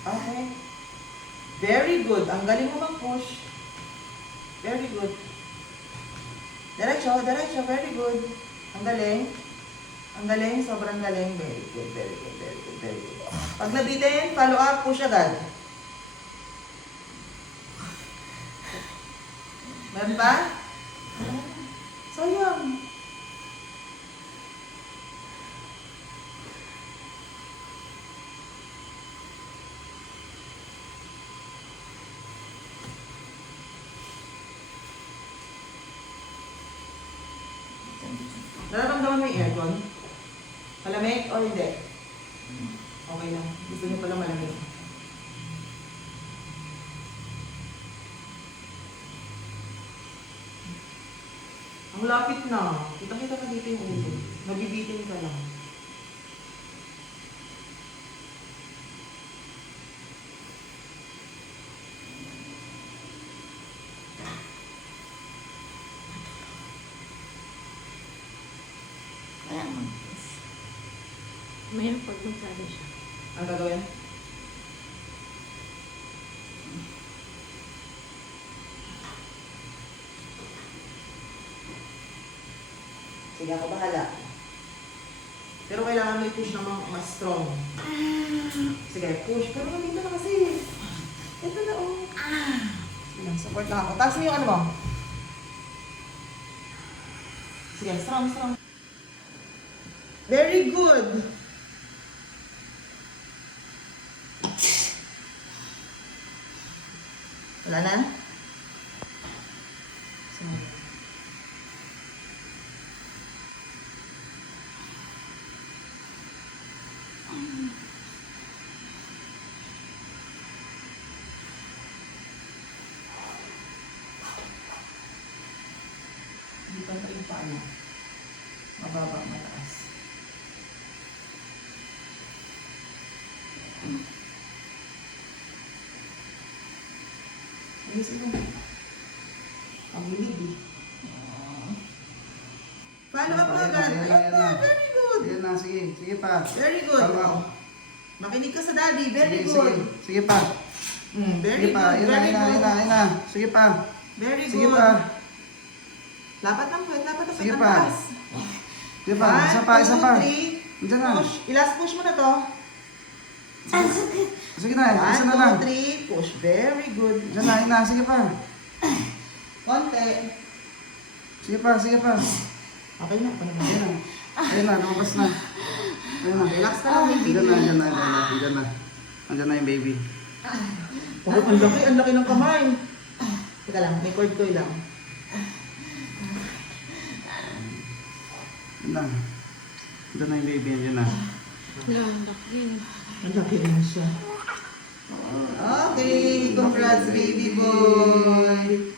Okay. Very good. Ang galing mo mag-push. Very good. Diretso, diretso. Very good. Ang galing. Ang galing. Sobrang galing. Very good, very good, very good, very good. Pag nabitin, follow up, push agad. Meron pa? Sayang. Nararamdaman mo yung aircon? Malamig o hindi? Okay lang. Gusto niyo pala malamig. Ang lapit na. Kita-kita ka dito yung ulo. Nabibitin ka lang. Kaya mag-push. Mayroon pag magsali siya. Ang gagawin? Sige, ako bahala. Pero kailangan mo i-push naman mas strong. Sige, push. Pero nandito na kasi. Ito na, oh. Sige lang, support lang ako. Taas mo yung ano mo. Sige, strong, strong. Very good. Wala na? Sige. Hindi pa rin paano. Mababa, mataas. Ayusin mo. Ang bilid eh. Follow up agad. Very good. Yan na, sige. Sige pa. Very good. Follow up. Makinig ka sa daddy. Very Sige, good. sige. Sige pa. Very Sige pa. good. Yan na, Very yan na, good. yan na, yan na. Sige pa. Very Sige good. pa. Lapat ng puwet. Lapat ng Sige puwet. pa. Ang taas. Sige pa. Isa pa, isa pa. 1, 2, 3. Diyan na. Push. I-last push mo na to. Sige na, isa na lang. 1, 2, 3. Push. Very good. Diyan na, yan na. Sige pa. Konti. Sige pa, sige pa. Okay na. Okay na. Ayan na. Ayan na, lumabas na. Ayan na. Relax ka lang, baby. Diyan na, diyan na, diyan na. Diyan na. Andiyan na yung baby. Oh, ang laki ng kamay. Teka lang, may cord ko lang. Diyan na. Diyan na yung baby, diyan na. Ang laki rin siya. Okay, congrats baby boy.